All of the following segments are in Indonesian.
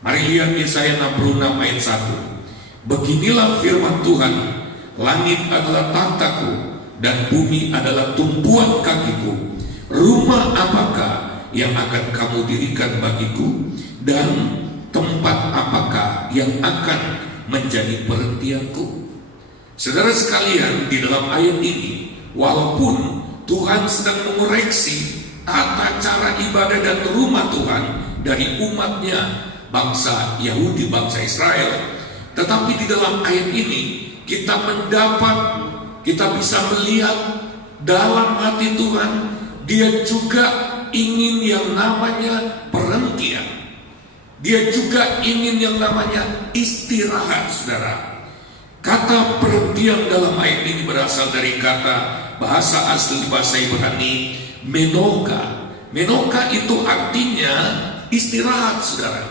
Mari lihat Yesaya 66 ayat 1. Beginilah firman Tuhan, langit adalah tahtaku dan bumi adalah tumpuan kakiku. Rumah apakah yang akan kamu dirikan bagiku, dan tempat apakah yang akan menjadi perhentianku? Saudara sekalian, di dalam ayat ini, walaupun Tuhan sedang mengoreksi tata cara ibadah dan rumah Tuhan dari umatnya, bangsa Yahudi, bangsa Israel, tetapi di dalam ayat ini kita bisa melihat dalam hati Tuhan, Dia juga ingin yang namanya perhentian. Dia juga ingin yang namanya istirahat, saudara. Kata perhentian dalam ayat ini berasal dari kata bahasa asli bahasa Ibrani menoka. Menoka itu artinya istirahat, saudara.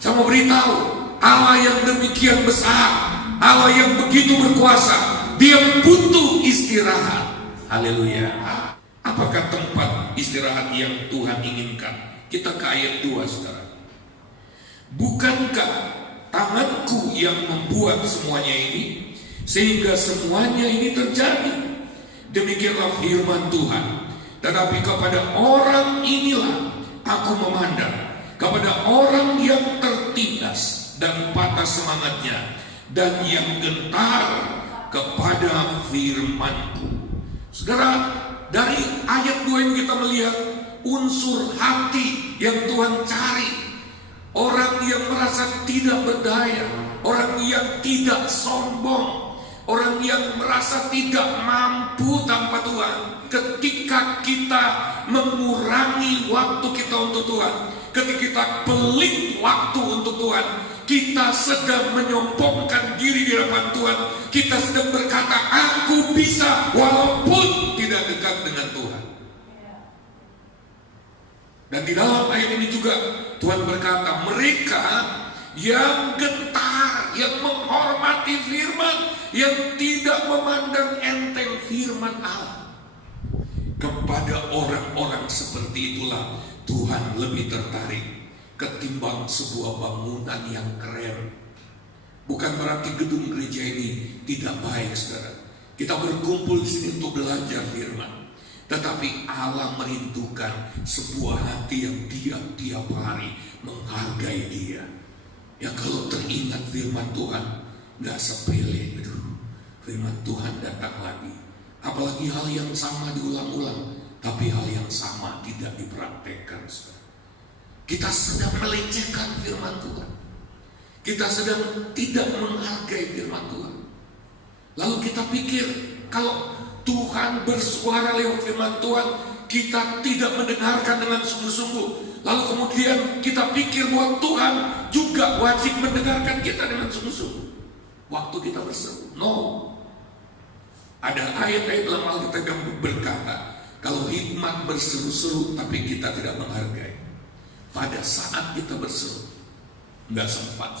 Saya mau beritahu, Allah yang demikian besar, Allah yang begitu berkuasa, Dia butuh istirahat. Haleluya. Apakah tempat istirahat yang Tuhan inginkan? Kita ke ayat 2, saudara. Bukankah tanganku yang membuat semuanya ini, sehingga semuanya ini terjadi? Demikianlah firman Tuhan. Tetapi kepada orang inilah aku memandang, kepada orang yang tertindas dan patah semangatnya, dan yang gentar kepada firman-Ku. Saudara, dari ayat 2 ini kita melihat unsur hati yang Tuhan cari. Orang yang merasa tidak berdaya, orang yang tidak sombong, orang yang merasa tidak mampu tanpa Tuhan. Ketika kita mengurangi waktu kita untuk Tuhan, ketika kita pelit waktu untuk Tuhan, kita sedang menyombongkan diri di hadapan Tuhan. Kita sedang berkata, aku bisa walaupun tidak dekat dengan Tuhan. Dan di dalam ayat ini juga Tuhan berkata, mereka yang gentar, yang menghormati firman, yang tidak memandang enteng firman Allah, kepada orang-orang seperti itulah Tuhan lebih tertarik ketimbang sebuah bangunan yang keren. Bukan berarti gedung gereja ini tidak baik, saudara. Kita berkumpul di sini untuk belajar firman, tetapi Allah merindukan sebuah hati yang tiap hari menghargai Dia. Ya, kalau teringat firman Tuhan, gak sepele gitu. Firman Tuhan datang lagi, apalagi hal yang sama diulang-ulang, tapi hal yang sama tidak dipraktekkan, saudara. Kita sedang melecehkan firman Tuhan. Kita sedang tidak menghargai firman Tuhan. Lalu kita pikir kalau Tuhan bersuara lewat firman Tuhan, kita tidak mendengarkan dengan sungguh-sungguh. Lalu kemudian kita pikir bahwa Tuhan juga wajib mendengarkan kita dengan sungguh-sungguh waktu kita berseru. No. Ada ayat-ayat dalam Alkitab yang berkata, kalau hikmat berseru-seru tapi kita tidak menghargai, pada saat kita berseru nggak sempat,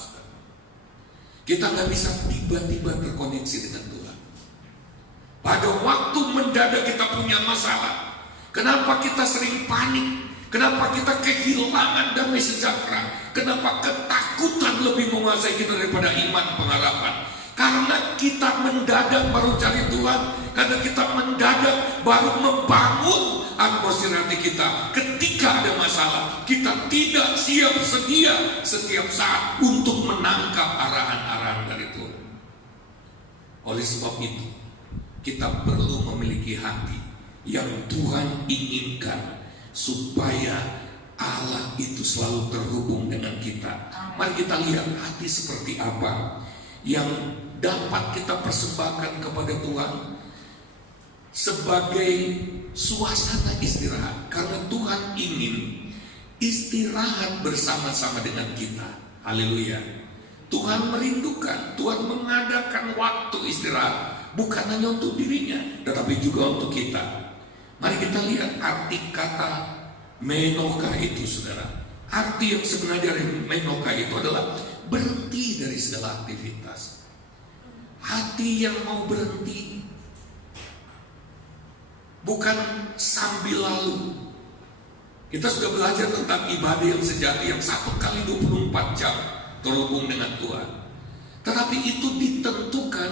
kita nggak bisa tiba-tiba terkoneksi dengan Tuhan. Pada waktu mendadak kita punya masalah, kenapa kita sering panik? Kenapa kita kehilangan damai sejahtera? Kenapa ketakutan lebih menguasai kita daripada iman pengharapan? Karena kita mendadak baru cari Tuhan, karena kita mendadak baru membangun atmosfer hati kita. Ketika ada masalah, kita tidak siap sedia setiap saat untuk menangkap arahan-arahan dari Tuhan. Oleh sebab itu, kita perlu memiliki hati yang Tuhan inginkan, supaya Allah itu selalu terhubung dengan kita. Mari kita lihat hati seperti apa yang dapat kita persembahkan kepada Tuhan sebagai suasana istirahat. Karena Tuhan ingin istirahat bersama-sama dengan kita. Haleluya. Tuhan merindukan, Tuhan mengadakan waktu istirahat, bukan hanya untuk dirinya, tetapi juga untuk kita. Mari kita lihat arti kata menoka itu, saudara. Arti yang sebenarnya dari menoka itu adalah berhenti dari segala aktivitas. Hati yang mau berhenti, bukan sambil lalu, Kita sudah belajar tentang ibadah yang sejati yang 1 kali 24 jam terhubung dengan Tuhan. Tetapi itu ditentukan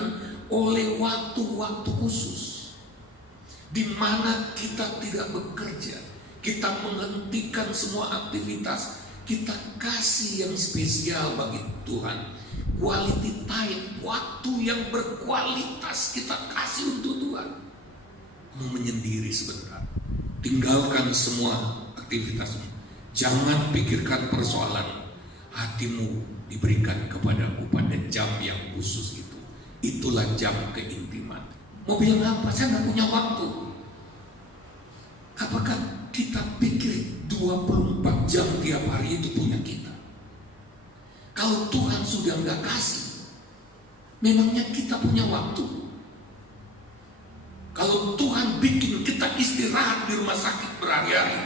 oleh waktu-waktu khusus, di mana kita tidak bekerja, kita menghentikan semua aktivitas, kita kasih yang spesial bagi Tuhan. Quality time, waktu yang berkualitas kita kasih untuk Tuhan. Mau menyendiri sebentar, tinggalkan semua aktivitasmu. Jangan pikirkan persoalan, hatimu diberikan kepadaku pada jam yang khusus itu. Itulah jam keintiman. Mau bilang apa? Saya nggak punya waktu. Apakah kita pikir 24 jam tiap hari itu punya kita? Kalau Tuhan sudah nggak kasih, memangnya kita punya waktu? Kalau Tuhan bikin kita istirahat di rumah sakit berhari-hari,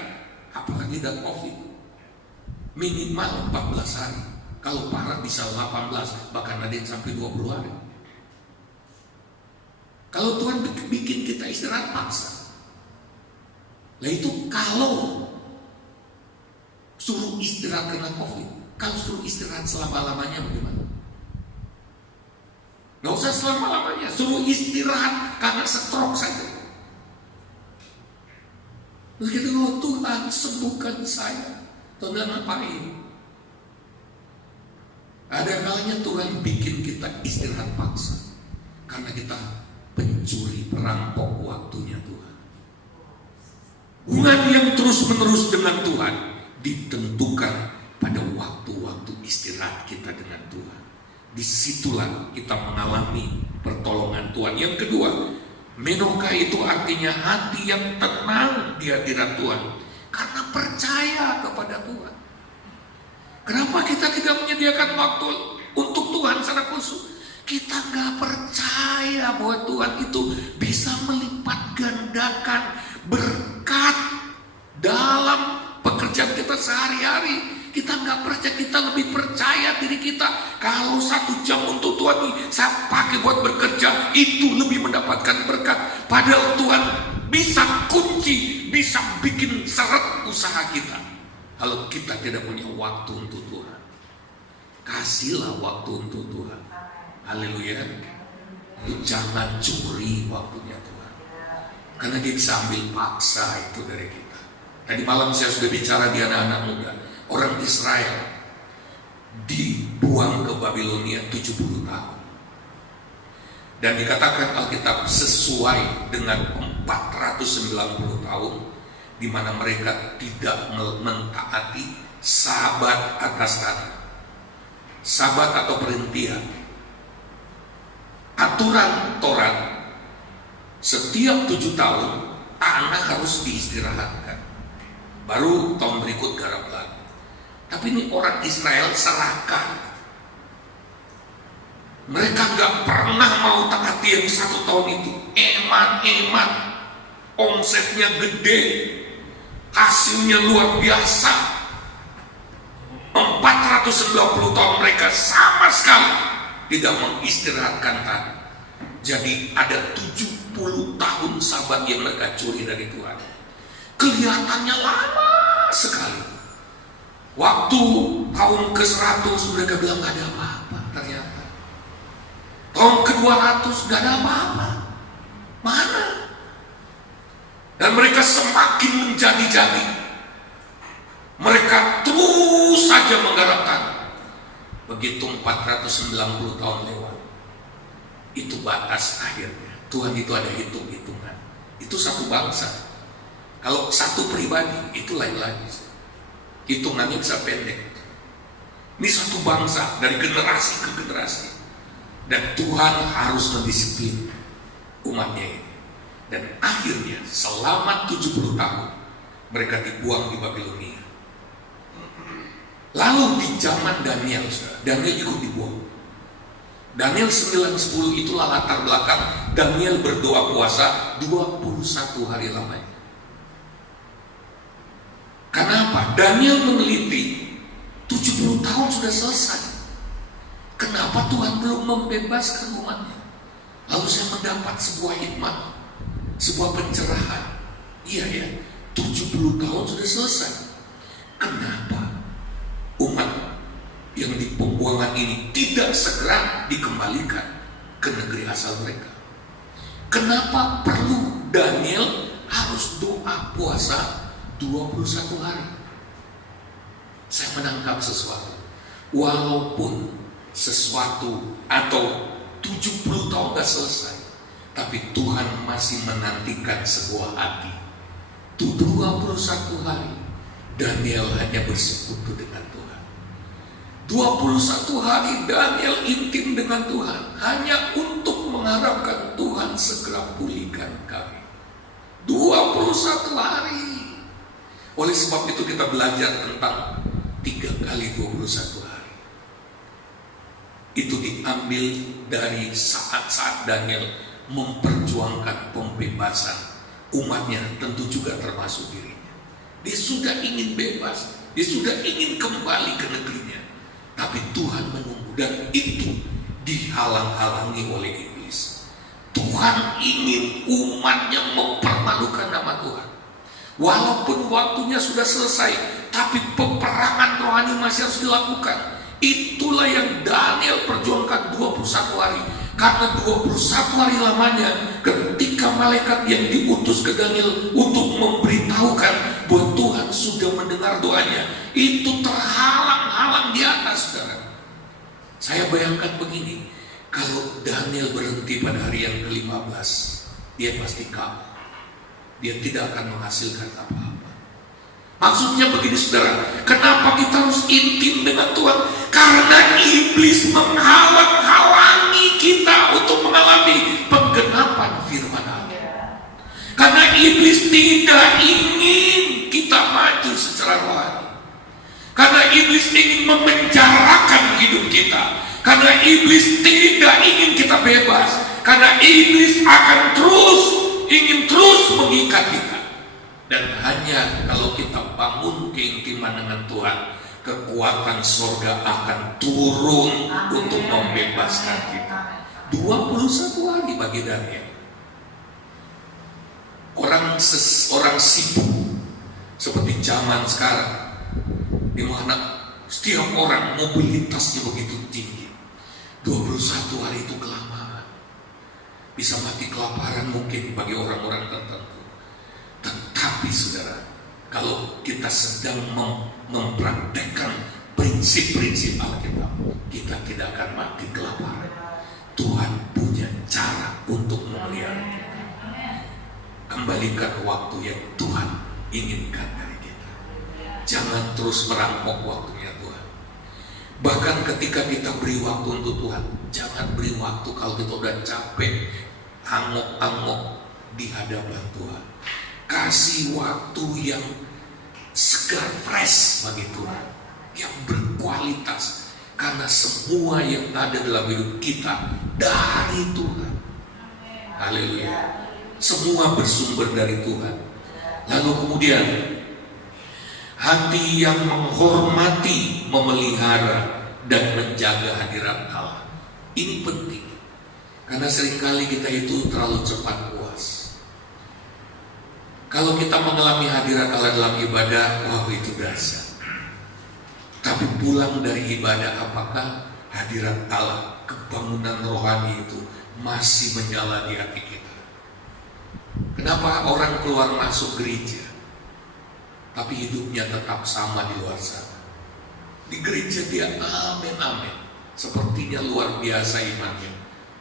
apalagi ada COVID, minimal 14 hari. Kalau parah bisa 18, bahkan ada yang sampai 20 hari. Kalau Tuhan bikin kita istirahat paksa. Nah itu kalau suruh istirahat karena COVID. Kalau suruh istirahat selama-lamanya bagaimana? Gak usah selama-lamanya, suruh istirahat karena stroke saja. Terus kita ngomong, Tuhan sembuhkan saya. Tuhan ngapain? Ada kalanya Tuhan bikin kita istirahat paksa, karena kita pencuri, perampok waktunya Tuhan. Hubungan yang terus-menerus dengan Tuhan ditentukan pada waktu-waktu istirahat kita dengan Tuhan. Disitulah kita mengalami pertolongan Tuhan. Yang kedua, Menoka itu artinya hati yang tenang di hadirat Tuhan, karena percaya kepada Tuhan. Kenapa kita tidak menyediakan waktu untuk Tuhan secara khusus? Kita nggak percaya bahwa Tuhan itu bisa melipat gandakan berkat dalam pekerjaan kita sehari-hari. Kita nggak percaya, kita lebih percaya diri kita. Kalau 1 jam untuk Tuhan ini saya pakai buat bekerja, itu lebih mendapatkan berkat. Padahal Tuhan bisa kunci, bisa bikin seret usaha kita. Kalau kita tidak punya waktu untuk Tuhan, kasihlah waktu untuk Tuhan. Haleluya. Jangan curi waktunya Tuhan, karena dia bisa ambil paksa itu dari kita. Tadi malam saya sudah bicara di anak-anak muda. Orang Israel dibuang ke Babilonia 70 tahun. Dan dikatakan Alkitab sesuai dengan 490 tahun di mana mereka tidak mentaati sabat atas tanah. Sabat atau perhentian. Aturan Taurat, setiap 7 tahun tanah harus diistirahatkan. Baru tahun berikut garap lagi. Tapi ini orang Israel serakah. Mereka gak pernah mau taati yang 1 tahun itu. Eman, omsetnya gede, hasilnya luar biasa. 490 tahun mereka sama sekali tidak mengistirahatkan tanah. Jadi ada 70 tahun sabat yang mereka curi dari Tuhan. Kelihatannya lama sekali. Waktu tahun ke-100 mereka bilang gak ada apa-apa. Ternyata tahun ke-200 gak ada apa-apa. Mana? Dan mereka semakin menjadi-jadi. Mereka terus saja menggarap tanah. Begitu 490 tahun lewat, itu batas akhirnya. Tuhan itu ada hitung-hitungan. Itu satu bangsa. Kalau satu pribadi itu lain lagi. Hitungannya bisa pendek. Ini satu bangsa dari generasi ke generasi. Dan Tuhan harus mendisiplin umatnya ini. Dan akhirnya selama 70 tahun mereka dibuang di Babilonia. Lalu di zaman Daniel ikut dibuang. Daniel 9-10 itulah latar belakang Daniel berdoa puasa 21 hari lamanya. Kenapa? Daniel meneliti 70 tahun sudah selesai. Kenapa Tuhan belum membebaskan umatnya? Lalu saya mendapat sebuah hikmat, sebuah pencerahan. Iya ya, 70 tahun sudah selesai. kenapa umat yang di pembuangan ini tidak segera dikembalikan ke negeri asal mereka? Kenapa perlu Daniel harus doa puasa 21 hari? Saya menangkap sesuatu. Walaupun sesuatu atau 70 tahun gak selesai, tapi Tuhan masih menantikan sebuah hati. Itu 21 hari Daniel hanya bersekutu dengan Tuhan. 21 hari Daniel intim dengan Tuhan, hanya untuk mengharapkan Tuhan segera pulihkan kami. 21 hari. Oleh sebab itu kita belajar tentang 3 kali 21 hari. Itu diambil dari saat-saat Daniel memperjuangkan pembebasan umatnya, tentu juga termasuk dirinya. Dia sudah ingin bebas, dia sudah ingin kembali ke negerinya, tapi Tuhan menunggu, dan itu dihalang-halangi oleh iblis. Tuhan ingin umatnya mempermalukan nama Tuhan. Walaupun waktunya sudah selesai, tapi peperangan rohani masih harus dilakukan. Itulah yang Daniel perjuangkan 21 hari. Karena 21 hari lamanya ketika malaikat yang diutus ke Daniel untuk memberitahukan bahwa Tuhan sudah mendengar doanya, itu terhalang-halang di atas, saudara. Saya bayangkan begini, kalau Daniel berhenti pada hari yang ke-15, dia pasti kabur. Dia tidak akan menghasilkan apa-apa. Maksudnya begini, saudara, kenapa kita harus intim dengan Tuhan? Karena iblis menghalang-halangi kita untuk mengalami penggenapan firman Allah. Karena iblis tidak ingin kita maju secara rohani. Karena iblis ingin memenjarakan hidup kita. Karena iblis tidak ingin kita bebas. Karena iblis akan ingin terus mengikat kita. Dan hanya kalau kita bangun keintiman dengan Tuhan, kekuatan surga akan turun untuk membebaskan kita. 21 hari bagi Daniel. Orang sibuk seperti zaman sekarang, di mana setiap orang mobilitasnya begitu tinggi. 21 hari itu kelamaan. Bisa mati kelaparan mungkin bagi orang-orang tertentu. Tetapi saudara, kalau kita sedang mempraktekkan prinsip-prinsip Alkitab, kita tidak akan mati kelaparan. Tuhan punya cara untuk memelihara kita. Kembalikan waktu yang Tuhan inginkan dari kita. Jangan terus merampok waktunya Tuhan. Bahkan ketika kita beri waktu untuk Tuhan, jangan beri waktu kalau kita udah capek, angok-angok di hadapan Tuhan. Kasih waktu yang segar, fresh bagi Tuhan, yang berkualitas, karena semua yang ada dalam hidup kita dari Tuhan. Haleluya. Semua bersumber dari Tuhan. Lalu kemudian hati yang menghormati, memelihara dan menjaga hadirat Allah. Ini penting, karena seringkali kita itu terlalu cepat puas. Kalau kita mengalami hadirat Allah dalam ibadah, wah itu dahsyat. Tapi pulang dari ibadah, apakah hadirat Allah, kebangunan rohani itu masih menyala di hati kita? Kenapa orang keluar masuk gereja, tapi hidupnya tetap sama di luar sana? Di gereja dia amin amin, sepertinya luar biasa imannya.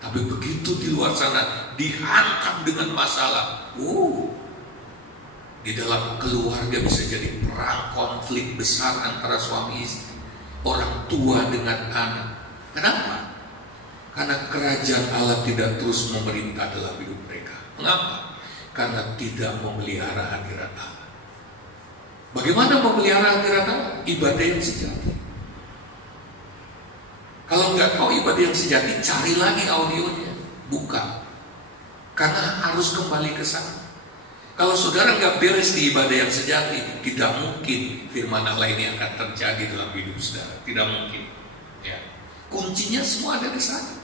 Tapi begitu di luar sana dihantam dengan masalah, di dalam keluarga bisa jadi perang, konflik besar antara suami istri, orang tua dengan anak. Kenapa? Karena kerajaan Allah tidak terus memerintah dalam hidup mereka. Mengapa? Karena tidak memelihara hadirat Allah. Bagaimana memelihara hadirat Allah? Ibadah yang sejati. Kalau nggak tahu ibadah yang sejati, cari lagi audionya, buka. Karena harus kembali ke sana. Kalau saudara nggak beres di ibadah yang sejati, tidak mungkin firman Allah ini akan terjadi dalam hidup saudara. Tidak mungkin. Ya. Kuncinya semua ada di sana.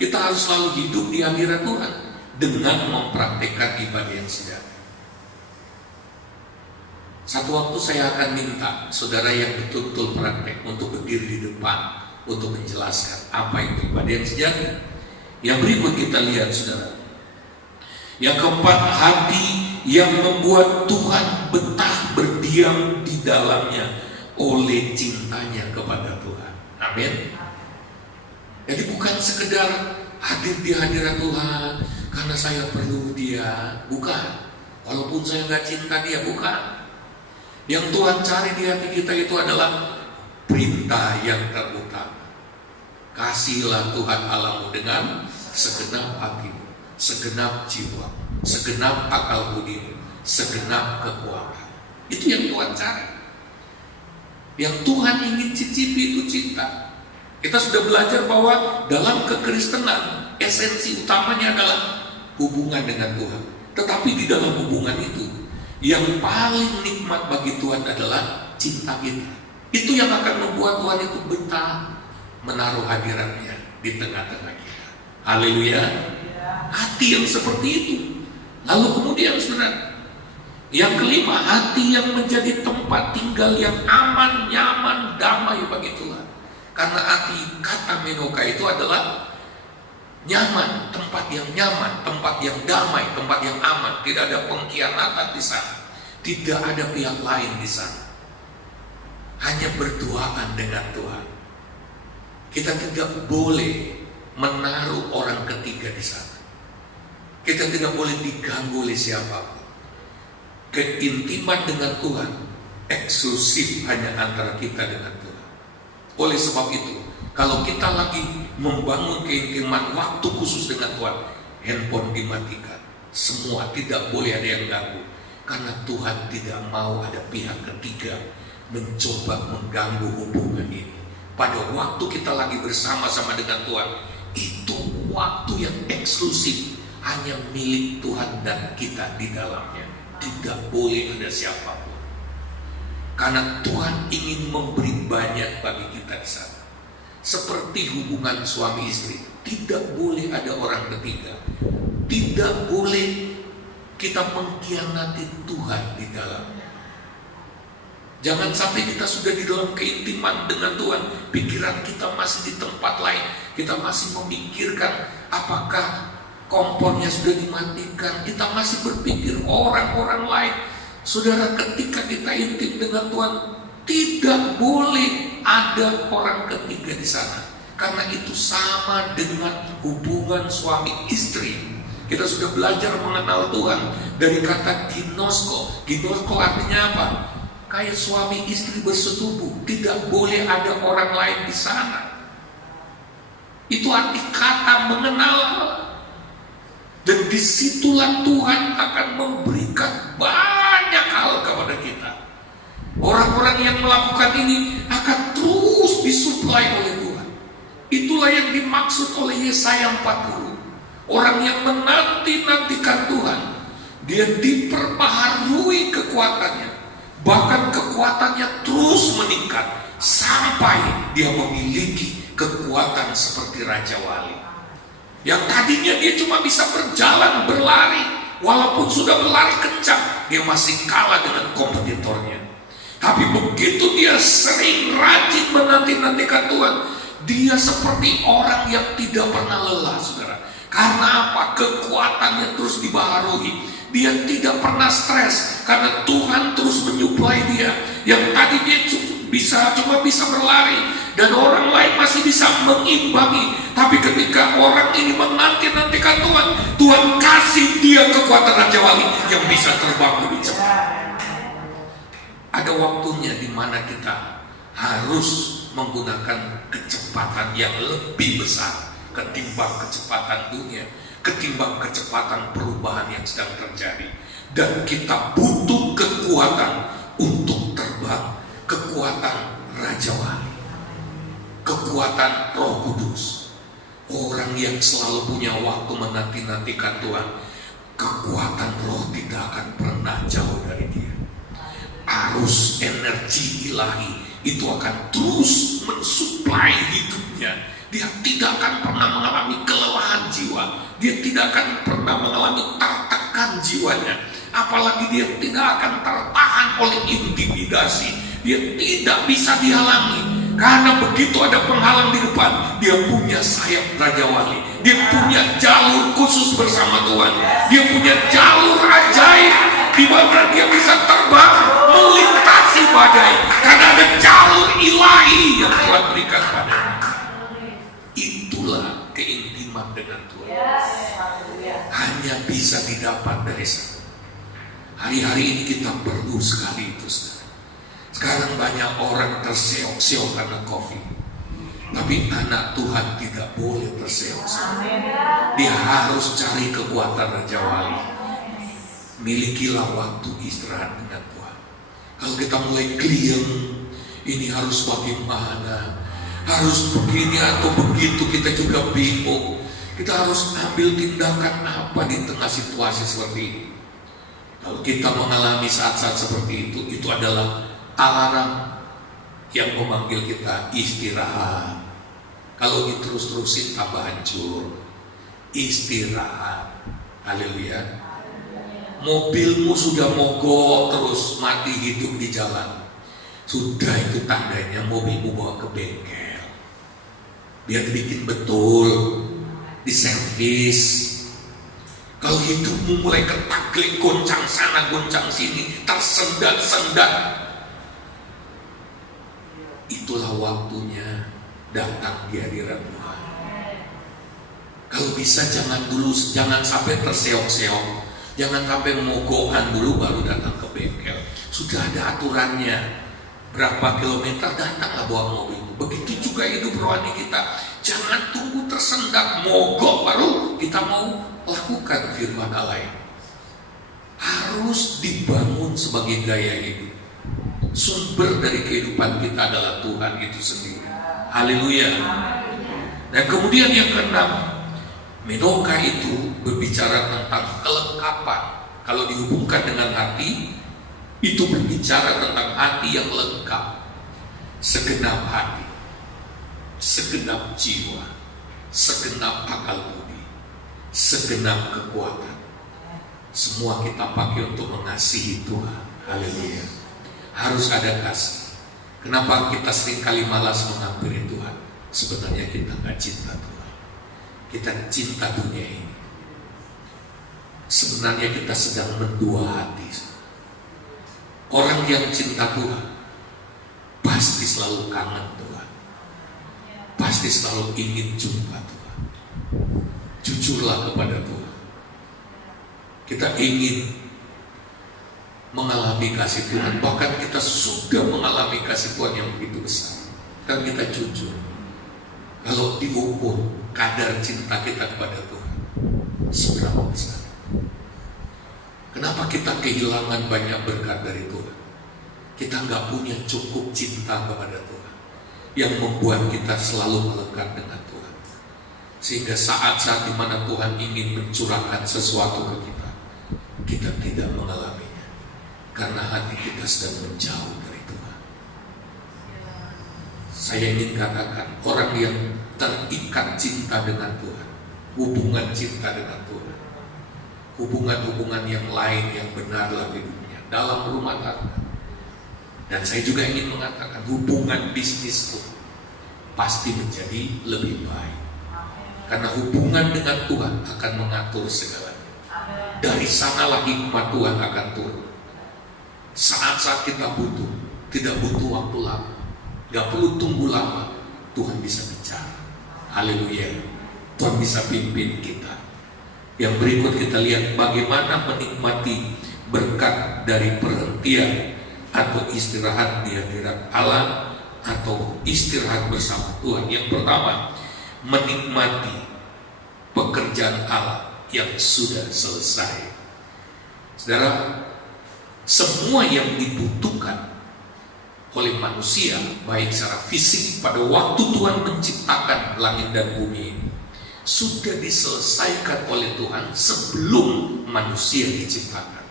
Kita harus selalu hidup di hadirat Tuhan dengan mempraktekkan ibadah yang sejati. Satu waktu saya akan minta saudara yang betul-betul praktek untuk berdiri di depan untuk menjelaskan apa itu ibadah yang sejati. Yang berikut kita lihat saudara. Yang keempat, hati yang membuat Tuhan betah berdiam di dalamnya oleh cintanya kepada Tuhan. Amin. Jadi bukan sekedar hadir di hadirat Tuhan karena saya perlu dia, bukan. Walaupun saya nggak cinta dia, bukan. Yang Tuhan cari di hati kita itu adalah perintah yang terutama. Kasihilah Tuhan Allahmu dengan segenap hatimu, segenap jiwa, segenap akal budimu, segenap kekuatan. Itu yang Tuhan cari. Yang Tuhan ingin cicipi itu cinta. Kita sudah belajar bahwa dalam kekristenan esensi utamanya adalah hubungan dengan Tuhan. Tetapi di dalam hubungan itu yang paling nikmat bagi Tuhan adalah cinta kita. Itu yang akan membuat Tuhan itu betah menaruh hadiratnya di tengah-tengah kita. Haleluya. Hati yang seperti itu. Lalu kemudian saudara, yang kelima, hati yang menjadi tempat tinggal yang aman, nyaman, damai bagi Tuhan. Karena arti kata menoka itu adalah nyaman, tempat yang nyaman, tempat yang damai, tempat yang aman. Tidak ada pengkhianatan di sana, tidak ada pihak lain di sana. Hanya berduaan dengan Tuhan. Kita tidak boleh menaruh orang ketiga di sana. Kita tidak boleh diganggu oleh siapapun. Keintiman dengan Tuhan eksklusif hanya antara kita dengan Tuhan. Oleh sebab itu, kalau kita lagi membangun keintiman waktu khusus dengan Tuhan, handphone dimatikan. Semua, tidak boleh ada yang ganggu. Karena Tuhan tidak mau ada pihak ketiga mencoba mengganggu hubungan ini. Pada waktu kita lagi bersama-sama dengan Tuhan, itu waktu yang eksklusif, hanya milik Tuhan dan kita di dalamnya. Tidak boleh ada siapapun. Karena Tuhan ingin memberi banyak bagi kita di sana. Seperti hubungan suami istri, tidak boleh ada orang ketiga. Tidak boleh kita mengkhianati Tuhan di dalamnya. Jangan sampai kita sudah di dalam keintiman dengan Tuhan, pikiran kita masih di tempat lain. Kita masih memikirkan apakah kompornya sudah dimatikan. Kita masih berpikir orang-orang lain. Saudara, ketika kita intim dengan Tuhan, tidak boleh ada orang ketiga di sana. Karena itu sama dengan hubungan suami istri. Kita sudah belajar mengenal Tuhan dari kata ginosko. Ginosko artinya apa? Kayak suami istri bersetubuh, tidak boleh ada orang lain di sana. Itu arti kata mengenal. Dan disitulah Tuhan akan memberikan banyak hal kepada kita. Orang-orang yang melakukan ini akan terus disuplai oleh Tuhan. Itulah yang dimaksud oleh Yesaya 40. Orang yang menanti-nantikan Tuhan, dia diperbaharui kekuatannya. Bahkan kekuatannya terus meningkat sampai dia memiliki kekuatan seperti Raja Wali. Yang tadinya dia cuma bisa berjalan, berlari, walaupun sudah berlari kencang, dia masih kalah dengan kompetitornya. Tapi begitu dia sering rajin menanti-nantikan Tuhan, dia seperti orang yang tidak pernah lelah, saudara. Karena apa? Kekuatannya terus dibaharui. Dia tidak pernah stres karena Tuhan terus menyuplai dia. Yang tadi dia cuma bisa berlari dan orang lain masih bisa mengimbangi. Tapi ketika orang ini menanti-nantikan Tuhan, Tuhan kasih dia kekuatan Raja Wali yang bisa terbang lebih cepat. Ada waktunya di mana kita harus menggunakan kecepatan yang lebih besar ketimbang kecepatan dunia, ketimbang kecepatan perubahan yang sedang terjadi. Dan kita butuh kekuatan untuk terbang, kekuatan Raja Wali, kekuatan Roh Kudus. Orang yang selalu punya waktu menanti-nantikan Tuhan, kekuatan Roh tidak akan pernah jauh dari dia. Arus energi ilahi itu akan terus mensuplai hidupnya. Dia tidak akan pernah mengalami kelelahan jiwa. Dia tidak akan pernah mengalami tertekan jiwanya. apalagi dia tidak akan tertahan oleh intimidasi. Dia tidak bisa dihalangi. Karena begitu ada penghalang di depan, dia punya sayap Raja Wali. Dia punya jalur khusus bersama Tuhan. Dia punya jalur ajaib di mana dia bisa terbang melintasi badai. Karena ada jalur ilahi yang Tuhan berikan padanya. Itulah keintiman dengan Tuhan. Hanya bisa didapat dari sana. Hari-hari ini kita perlu sekali itu, saudara. Sekarang banyak orang terseok-seok karena COVID. Tapi anak Tuhan tidak boleh terseok-seok. Dia harus cari kekuatan Raja Wali. Milikilah waktu istirahat dengan Tuhan. Kalau kita mulai klien, ini harus bagaimana, harus begini atau begitu, kita juga bingung. Kita harus ambil tindakan apa di tengah situasi seperti ini. Kalau kita mengalami saat-saat seperti itu adalah alarm yang memanggil kita istirahat. Kalau diterus-terusin tambah hancur. Istirahat. Haleluya. Mobilmu sudah mogok terus, mati hidup di jalan, sudah itu tandanya mobilmu bawa ke bengkel. Biar dibikin betul, diservis. Kalau hidupmu mulai ketaklik, goncang sana goncang sini, tersendat-sendat, itulah waktunya datang di hadirat Tuhan. Kalau bisa jangan sampai terseok-seok, jangan sampai mogokan dulu baru datang ke bengkel. Sudah ada aturannya, berapa kilometer datanglah bawa mobilmu. Begitu juga hidup rohani kita. Jangan tunggu tersendat mogok baru kita mau lakukan firman Allah ini. Harus dibangun sebagai gaya hidup. Sumber dari kehidupan kita adalah Tuhan itu sendiri. Haleluya. Dan kemudian yang keenam, Menoka itu berbicara tentang kelengkapan. Kalau dihubungkan dengan hati, itu berbicara tentang hati yang lengkap. Segenap hati, segenap jiwa, segenap akal budi, segenap kekuatan. Semua kita pakai untuk mengasihi Tuhan. Haleluya. Harus ada kasih. Kenapa kita seringkali malas menghampiri Tuhan? Sebenarnya kita nggak cinta Tuhan. Kita cinta dunia ini. Sebenarnya kita sedang mendua hati. Orang yang cinta Tuhan pasti selalu kangen Tuhan. Pasti selalu ingin jumpa Tuhan. Jujurlah kepada Tuhan. Kita ingin mengalami kasih Tuhan, bahkan kita sudah mengalami kasih Tuhan yang begitu besar. Dan kita jujur, kalau diukur kadar cinta kita kepada Tuhan seberapa besar. Kenapa kita kehilangan banyak berkat dari Tuhan? Kita nggak punya cukup cinta kepada Tuhan yang membuat kita selalu melekat dengan Tuhan. Sehingga saat-saat di mana Tuhan ingin mencurahkan sesuatu ke kita, kita tidak mengalaminya. Karena hati kita sedang menjauh dari Tuhan. Saya ingin katakan, orang yang terikat cinta dengan Tuhan, hubungan cinta dengan Tuhan, hubungan-hubungan yang lain yang benar dalam hidupnya, dalam rumah tangga. Dan saya juga ingin mengatakan, hubungan bisnis pun pasti menjadi lebih baik. Karena hubungan dengan Tuhan akan mengatur segalanya. Dari sanalah hikmat Tuhan akan turun. Saat-saat kita butuh, tidak butuh waktu lama, gak perlu tunggu lama, Tuhan bisa bicara. Haleluya. Tuhan bisa pimpin kita. Yang berikut kita lihat bagaimana menikmati berkat dari perhentian atau istirahat di hadirat Allah atau istirahat bersama Tuhan. Yang pertama, menikmati pekerjaan Allah yang sudah selesai. Saudara, semua yang dibutuhkan oleh manusia, baik secara fisik pada waktu Tuhan menciptakan langit dan bumi ini, sudah diselesaikan oleh Tuhan sebelum manusia diciptakan.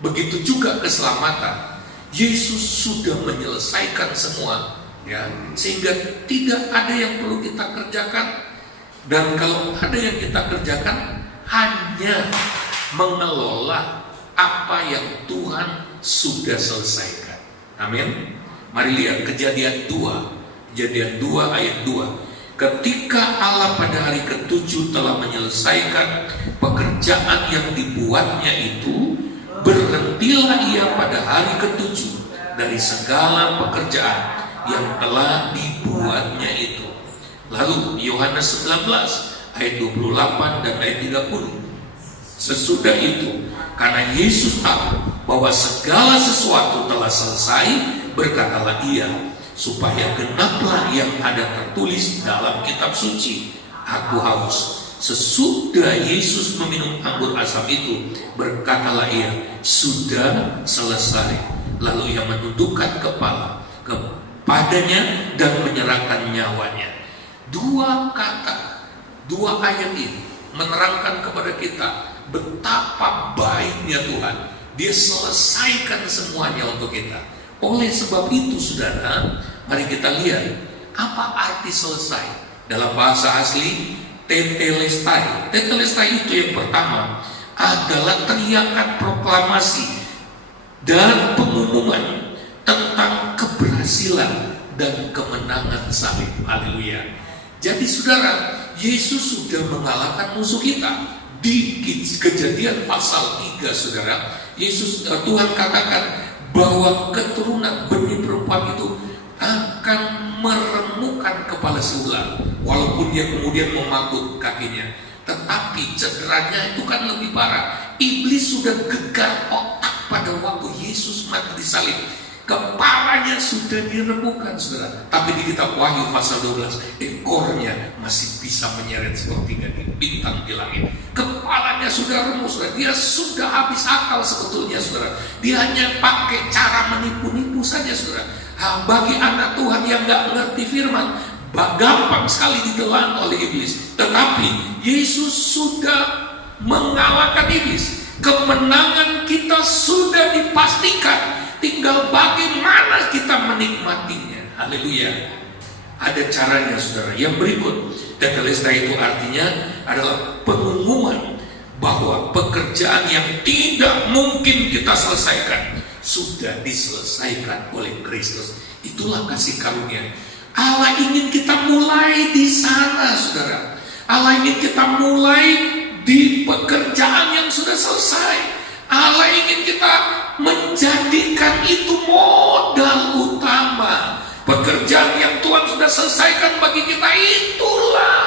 Begitu juga keselamatan, Yesus sudah menyelesaikan semua, ya, sehingga tidak ada yang perlu kita kerjakan. Dan kalau ada yang kita kerjakan, hanya mengelola apa yang Tuhan sudah selesaikan. Amin. Mari lihat Kejadian 2 ayat 2. Ketika Allah pada hari ke-7 telah menyelesaikan pekerjaan yang dibuatnya itu, berhentilah ia pada hari ke-7 dari segala pekerjaan yang telah dibuatnya itu. Lalu Yohanes 19 ayat 28 dan ayat 30. Sesudah itu, karena Yesus tahu bahwa segala sesuatu telah selesai, berkatalah ia, supaya genaplah yang ada tertulis dalam kitab suci, aku haus. Sesudah Yesus meminum anggur asam itu, berkatalah ia, sudah selesai. Lalu ia menundukkan kepala kepadanya dan menyerahkan nyawanya. Dua kata, dua ayat ini menerangkan kepada kita betapa baiknya Tuhan. Dia selesaikan semuanya untuk kita. Oleh sebab itu, saudara, mari kita lihat apa arti selesai. Dalam bahasa asli, tetelestai. Tetelestai itu yang pertama adalah teriakan proklamasi dan pengumuman tentang keberhasilan dan kemenangan salib. Haleluya. Jadi saudara, Yesus sudah mengalahkan musuh kita. Di Kejadian pasal 3, saudara, Tuhan katakan bahwa keturunan benih perempuan itu akan meremukkan kepala si ular, walaupun dia kemudian memakut kakinya. Tetapi cederanya itu kan lebih parah. Iblis sudah gegar otak pada waktu Yesus mati di salib. Kepalanya sudah diremukkan, saudara. Tapi di kitab Wahyu pasal 12, ekornya masih bisa menyeret seperti bintang di langit. Kepalanya sudah remus, saudara. Dia sudah habis akal sebetulnya, saudara. Dia hanya pakai cara menipu-nipu saja, saudara. Bagi anak Tuhan yang gak ngerti firman, gampang sekali ditelan oleh iblis. Tetapi Yesus sudah mengalahkan iblis. Kemenangan kita sudah dipastikan. Tinggal bagaimana kita menikmatinya. Haleluya. Ada caranya, saudara. Yang berikut, tetelestai itu artinya adalah pengumuman bahwa pekerjaan yang tidak mungkin kita selesaikan sudah diselesaikan oleh Kristus. Itulah kasih karunia. Allah ingin kita mulai di sana, saudara. Allah ingin kita mulai di pekerjaan yang sudah selesai. Allah ingin kita menjadikan itu modal utama. Pekerjaan yang Tuhan sudah selesaikan bagi kita, itulah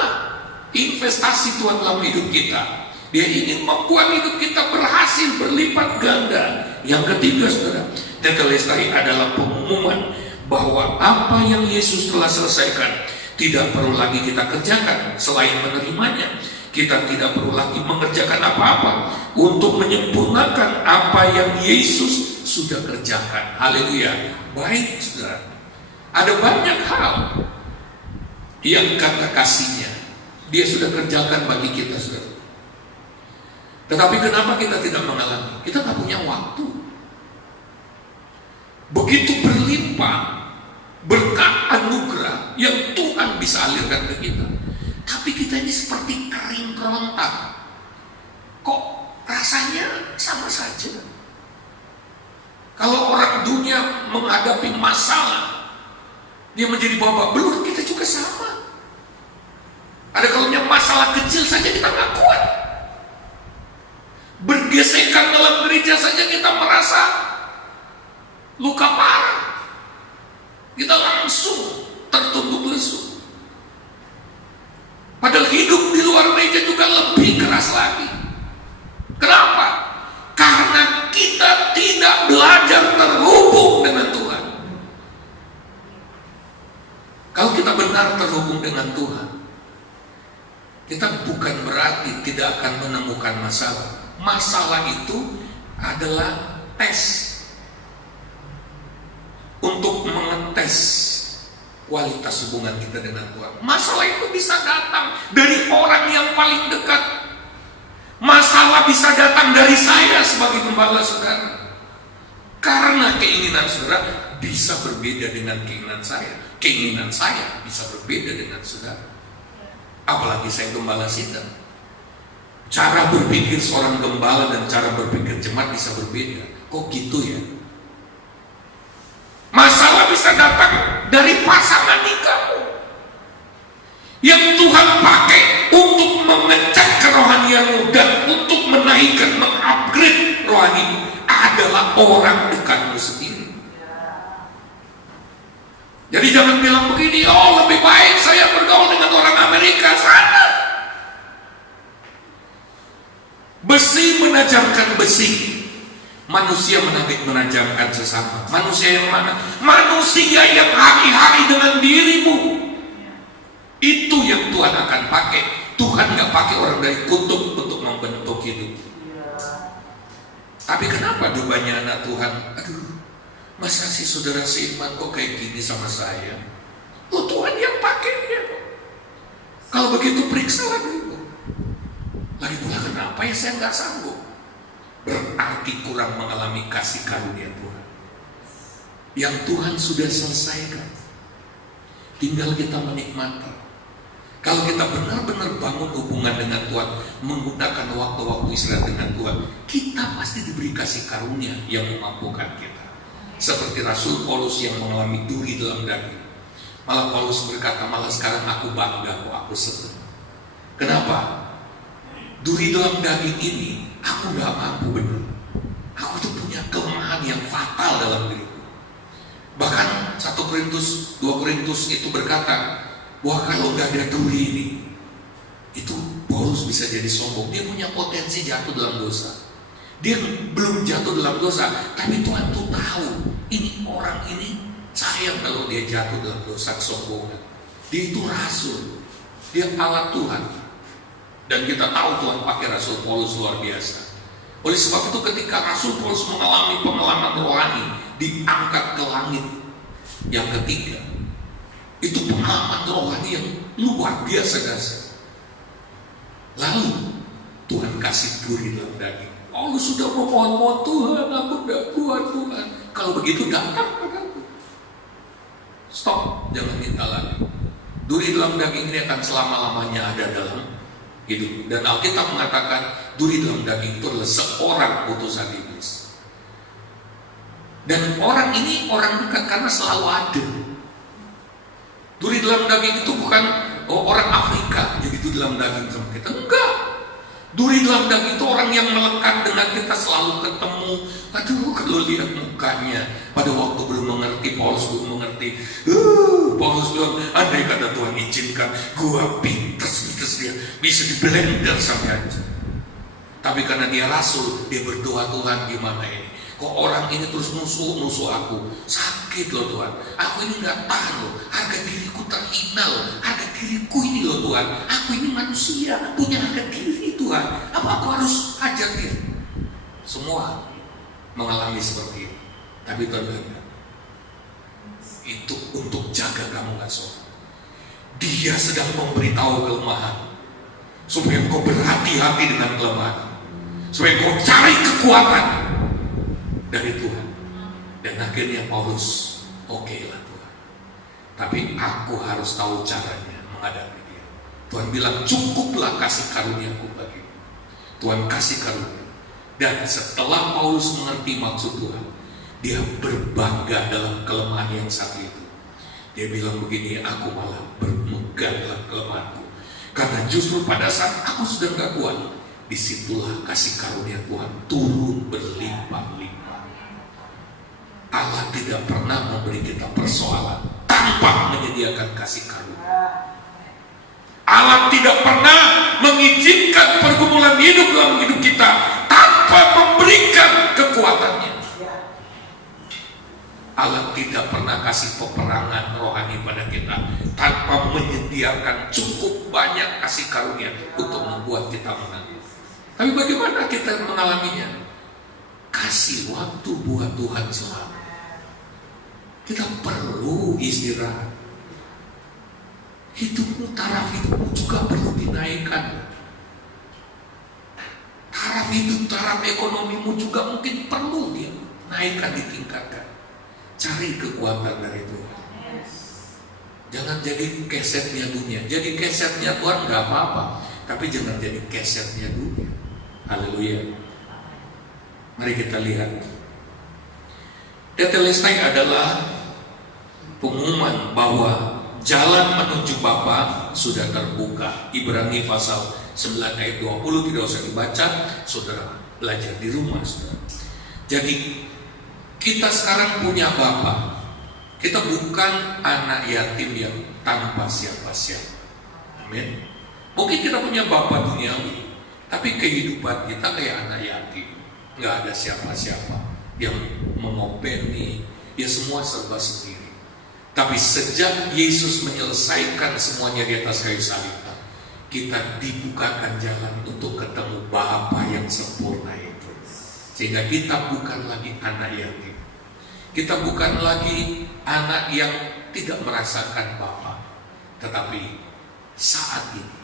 investasi Tuhan dalam hidup kita. Dia ingin membuat hidup kita berhasil, berlipat ganda. Yang ketiga, saudara, tetelestai adalah pengumuman bahwa apa yang Yesus telah selesaikan tidak perlu lagi kita kerjakan selain menerimanya. Kita tidak perlu lagi mengerjakan apa-apa untuk menyempurnakan apa yang Yesus sudah kerjakan. Haleluya. Baik, saudara. Ada banyak hal yang karena kasihnya Dia sudah kerjakan bagi kita, saudara. Tetapi kenapa kita tidak mengalami? Kita tak punya waktu. Begitu berlimpah berkat anugerah yang Tuhan bisa alirkan ke kita. Tapi kita ini seperti kering kerontak. Kok rasanya sama saja? Kalau orang dunia menghadapi masalah, dia menjadi babak belur, kita juga sama. Ada kalanya masalah kecil saja kita nggak kuat. Bergesekan dalam gereja saja kita merasa luka parah. Kita langsung tertunduk lesu. Padahal hidup di luar gereja juga lebih keras lagi. Kenapa? Karena kita tidak belajar terhubung dengan Tuhan. Kalau kita benar terhubung dengan Tuhan, kita bukan berarti tidak akan menemukan masalah. Masalah itu adalah tes untuk mengetes kualitas hubungan kita dengan Tuhan. Masalah itu bisa datang dari orang yang paling dekat. Masalah bisa datang dari saya sebagai gembala, saudara. Karena keinginan saudara bisa berbeda dengan keinginan saya. Keinginan saya bisa berbeda dengan saudara. Apalagi saya gembala sidang. Cara berpikir seorang gembala dan cara berpikir jemaat bisa berbeda. Kok gitu ya? Masalah bisa datang dari pasangan nikahmu yang Tuhan pakai untuk mengecek kerohanianmu dan untuk menaikkan, mengupgrade rohanimu adalah orang dekatmu sendiri. Jadi jangan bilang begini, oh lebih baik saya bergaul dengan orang Amerika sana. Besi menajamkan besi, manusia menajamkan sesama. Manusia yang mana? Manusia yang hari-hari dengan dirimu. Itu yang Tuhan akan pakai. Tuhan gak pakai orang dari kutub untuk membentuk hidup. Tapi kenapa banyak anak Tuhan, aduh, masa sih saudara seiman kok kayak gini sama saya? Oh, Tuhan yang pakai dia. Kalau begitu periksa lagi. Lagi pula kenapa ya saya nggak sanggup? Berarti kurang mengalami kasih karunia Tuhan yang Tuhan sudah selesaikan. Tinggal kita menikmati. Kalau kita benar-benar bangun hubungan dengan Tuhan, menggunakan waktu-waktu istirahat dengan Tuhan, kita pasti diberi kasih karunia yang memampukan kita. Seperti Rasul Paulus yang mengalami duri dalam daging. Malah Paulus berkata, malah sekarang aku bangga kok, aku senang. Kenapa? Duri dalam daging ini, aku gak mampu benar. Aku tuh punya kelemahan yang fatal dalam diriku. Bahkan 1 Korintus, 2 Korintus itu berkata, bahwa kalau gak ada duri ini, itu Paulus bisa jadi sombong. Dia punya potensi jatuh dalam dosa. Dia belum jatuh dalam dosa, tapi Tuhan tuh tahu, ini orang ini sayang kalau dia jatuh dalam dosa kesombongan. Dia itu rasul, dia alat Tuhan. Dan kita tahu Tuhan pakai Rasul Paulus luar biasa. Oleh sebab itu ketika Rasul Paulus mengalami pengalaman rohani, diangkat ke langit yang ketiga, itu pengalaman rohani yang luar biasa dasar. Lalu Tuhan kasih duri dalam daging. Paulus sudah memohon-mohon, Tuhan aku tidak kuat Tuhan. Kalau begitu datang padaku. Stop, jangan minta lagi. Duri dalam daging ini akan selama-lamanya ada dalam hidup. Dan Alkitab mengatakan duri dalam daging itu adalah seorang utusan iblis. Dan orang ini orang dekat karena selalu ada. Duri dalam daging itu bukan orang Afrika jadi itu dalam daging sama kita. Enggak. Duri dalam daging itu orang yang melekat dengan kita, selalu ketemu. Aduh, kalau lihat mukanya pada waktu belum mengerti, Paulus belum mengerti. Paulus bilang, andai kata Tuhan izinkan, gua pintes dia bisa di blender sampai hancur. Tapi karena dia rasul, dia berdoa, Tuhan gimana ini? Kok orang ini terus musuh aku? Sakit loh Tuhan. Aku ini nggak tahan loh. Harga diriku terhina loh. Harga diriku ini loh Tuhan. Aku ini manusia, punya harga diri Tuhan. Apa aku harus hajar dia? Semua mengalami seperti itu. Tapi Tuhan bilang, itu untuk jaga kamu gak sopan. Dia sedang memberitahu kelemahan supaya kau berhati-hati dengan kelemahan, supaya kau cari kekuatan dari Tuhan. Dan akhirnya Paulus, oke lah Tuhan, tapi aku harus tahu caranya menghadapi dia. Tuhan bilang, cukuplah kasih karuniaku bagimu. Tuhan kasih karunia. Dan setelah Paulus mengerti maksud Tuhan, dia berbangga dalam kelemahan yang satu itu. Dia bilang begini, aku malah bermegah dalam kelemahanku. Karena justru pada saat aku sudah gak kuat, disitulah kasih karunia Tuhan turun berlimpah-limpah. Allah tidak pernah memberi kita persoalan tanpa menyediakan kasih karunia. Allah tidak pernah mengizinkan pergumulan hidup dalam hidup kita tanpa memberikan kekuatannya. Allah tidak pernah kasih peperangan rohani pada kita tanpa menyediakan cukup banyak kasih karunia untuk membuat kita menang. Tapi bagaimana kita mengalaminya? Kasih waktu buat Tuhan selalu. Kita perlu istirahat. Taraf hidupmu juga perlu dinaikkan. Taraf ekonomimu juga mungkin perlu dinaikkan, ditingkatkan. Cari kekuatan dari Tuhan. Jangan jadi kesetnya dunia. Jadi kesetnya Tuhan gak apa-apa. tapi jangan jadi kesetnya dunia. Haleluya. Mari kita lihat. Tetelestai adalah pengumuman bahwa jalan menuju Bapa sudah terbuka. Ibrani pasal 9 ayat 20, tidak usah dibaca, saudara belajar di rumah, saudara. Jadi kita sekarang punya Bapa. Kita bukan anak yatim yang tanpa siapa-siapa. Amin. Mungkin kita punya Bapa duniawi, tapi kehidupan kita kayak anak yatim, nggak ada siapa-siapa yang mengopeni, ya semua serba sendiri. Tapi sejak Yesus menyelesaikan semuanya di atas kayu salib, kita dibukakan jalan untuk ketemu Bapa yang sempurna itu. Sehingga kita bukan lagi anak yatim. Kita bukan lagi anak yang tidak merasakan Bapa. Tetapi saat ini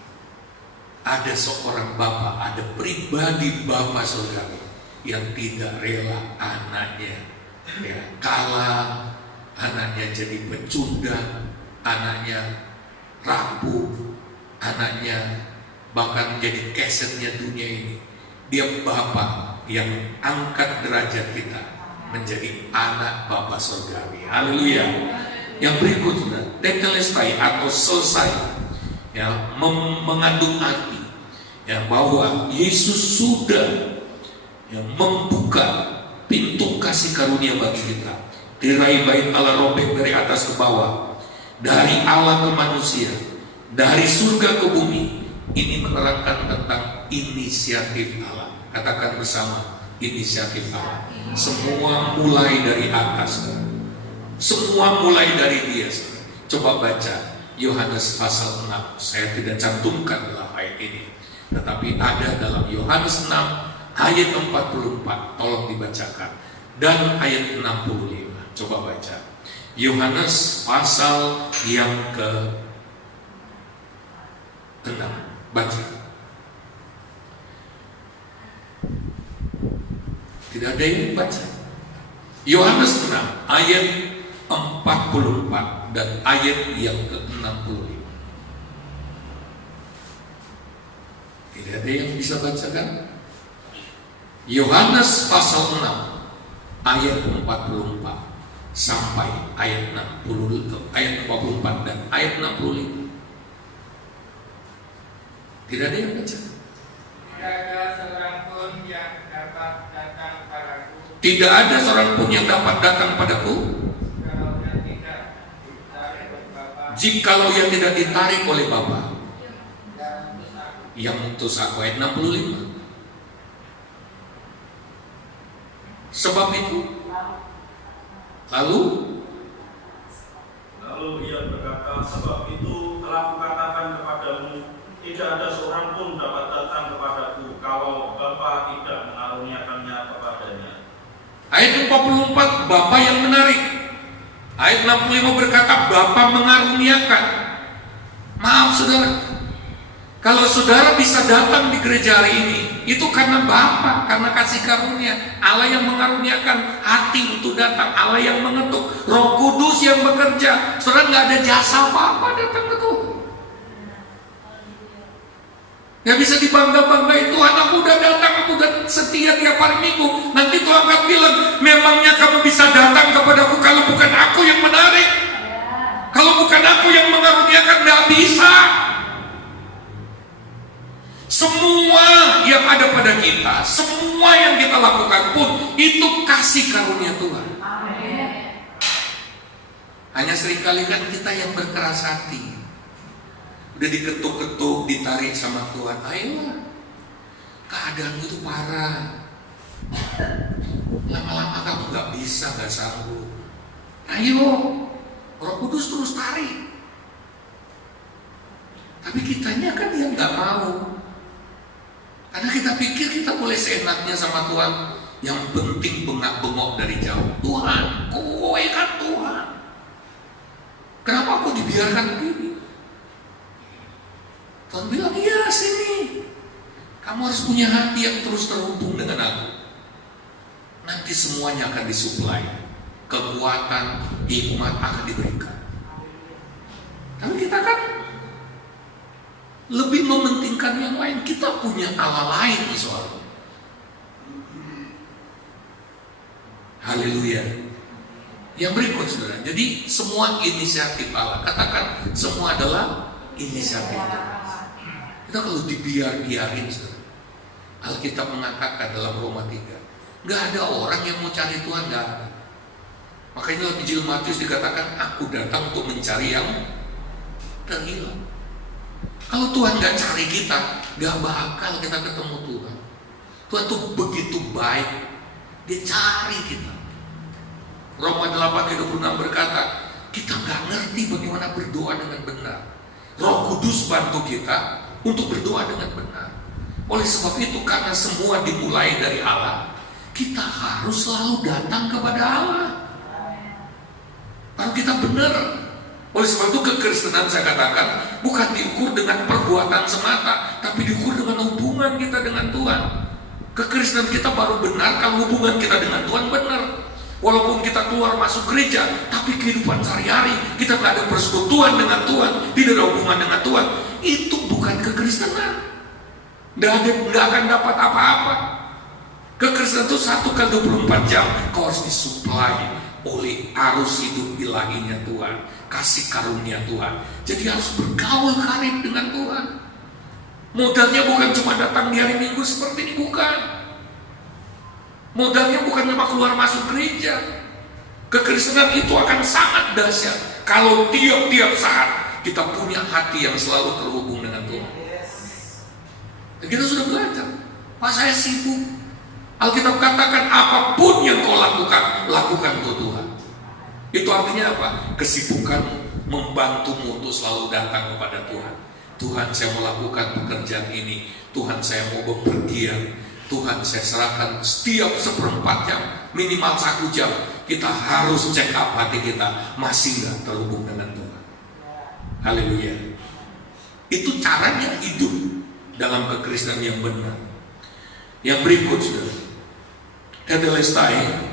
ada seorang Bapa, ada pribadi Bapa saudara yang tidak rela anaknya kalah, anaknya jadi pecundang, anaknya rapuh, anaknya bahkan menjadi kesetnya dunia ini. Dia Bapa yang angkat derajat kita menjadi anak Bapa surgawi. Haleluya. Yang berikutnya, tetelestai atau selesai, ya, mengandung arti ya, bahwa Yesus sudah membuka pintu kasih karunia bagi kita. Tirai bait Allah robek dari atas ke bawah, dari Allah ke manusia, dari surga ke bumi. Ini menerangkan tentang inisiatif Allah. Katakan bersama, inisiatif Allah. Semua mulai dari atas, semua mulai dari Dia. Coba baca Yohanes pasal 6. Saya tidak cantumkan dalam ayat ini, tetapi ada dalam Yohanes 6 ayat 44. Tolong dibacakan. Dan ayat 65. Coba baca Yohanes pasal yang ke-6. Baca. Tidak ada yang baca. Yohanes 6 ayat 44 dan ayat yang ke-65. Tidak ada yang bisa bacakan. Yohanes pasal 6 ayat 44 sampai ayat 44 dan ayat 65. Tidak ada yang baca. Tidak ada seorang pun yang dapat datang padaku jikalau yang tidak ditarik oleh Bapa yang utus aku. Ayat 65. Sebab itu lalu ia berkata, sebab itu telah kukatakan kepadamu, tidak ada seorang pun dapat datang kepadaku kalau Bapa tidak mengaruniakannya kepadanya. Ayat 44 Bapa yang menarik. Ayat 65 berkata Bapa mengaruniakan. Maaf saudara, kalau saudara bisa datang di gereja hari ini, itu karena Bapa, karena kasih karunia. Allah yang mengaruniakan hati untuk datang, Allah yang mengetuk, Roh Kudus yang bekerja. Saudara nggak ada jasa Bapa datang ke Tuhan. Gak bisa dibangga-banggain, Tuhan aku udah datang, aku udah setia tiap hari Minggu. Nanti Tuhan akan bilang, memangnya kamu bisa datang kepadaku kalau bukan aku yang menarik, kalau bukan aku yang mengaruniakan? Gak bisa. Semua yang ada pada kita, semua yang kita lakukan pun itu kasih karunia Tuhan. Hanya seringkali kan kita yang berkeras hati, udah diketuk-ketuk, ditarik sama Tuhan, ayolah, keadaan itu parah, lama-lama kamu gak bisa, gak sanggup, ayo, Roh Kudus terus tarik. Tapi kitanya kan yang gak mau, karena kita pikir kita boleh seenaknya sama Tuhan. Yang penting bengak-bengok dari jauh, Tuhan, kowe kan Tuhan, kenapa aku dibiarkan begini? Tuhan bilang, iya sini, kamu harus punya hati yang terus terhubung dengan aku. Nanti semuanya akan disuplai, kekuatan, hikmat akan diberikan. Tapi kita kan lebih mementingkan yang lain. Kita punya Allah lain soalnya. Haleluya. Yang berikut saudara, jadi semua inisiatif Allah. Katakan semua adalah inisiatif Allah. Kita kalau dibiarin saudara, Alkitab mengatakan dalam Roma 3, gak ada orang yang mau cari Tuhan, gak ada. Makanya dalam Injil Matius dikatakan, aku datang untuk mencari yang terhilang. Kalau Tuhan gak cari kita, gak bakal kita ketemu Tuhan. Tuhan tuh begitu baik, dia cari kita. Roma 8:26 berkata, kita gak ngerti bagaimana berdoa dengan benar. Roh Kudus bantu kita untuk berdoa dengan benar. Oleh sebab itu, karena semua dimulai dari Allah, kita harus selalu datang kepada Allah. Kalau kita benar. Oleh sebab itu kekristenan saya katakan bukan diukur dengan perbuatan semata, tapi diukur dengan hubungan kita dengan Tuhan. Kekristenan kita baru benar kalau hubungan kita dengan Tuhan benar. Walaupun kita keluar masuk gereja, tapi kehidupan sehari-hari kita nggak ada persekutuan dengan Tuhan, tidak ada hubungan dengan Tuhan, itu bukan kekristenan. Nggak akan dapat apa-apa. Kekristenan itu 1x24 jam kau harus disuplai oleh arus hidup ilahinya Tuhan, kasih karunia Tuhan. Jadi harus bergaul karib dengan Tuhan. Modalnya bukan cuma datang di hari Minggu seperti ini, bukan. Modalnya bukan cuma keluar masuk gereja. Kekristenan itu akan sangat dahsyat kalau tiap-tiap saat kita punya hati yang selalu terhubung dengan Tuhan. Dan kita sudah belajar, Pak saya sibuk. Alkitab katakan apapun yang kau lakukan, lakukan untuk Tuhan. Itu artinya apa? Kesibukan membantumu untuk selalu datang kepada Tuhan. Tuhan saya mau lakukan pekerjaan ini, Tuhan saya mau bepergian, Tuhan saya serahkan setiap 1/4 jam, minimal 1 jam. Kita harus check up hati kita, masih gak terhubung dengan Tuhan. Haleluya. Itu caranya hidup dalam kekristenan yang benar. Yang berikut saudara, Tetelestai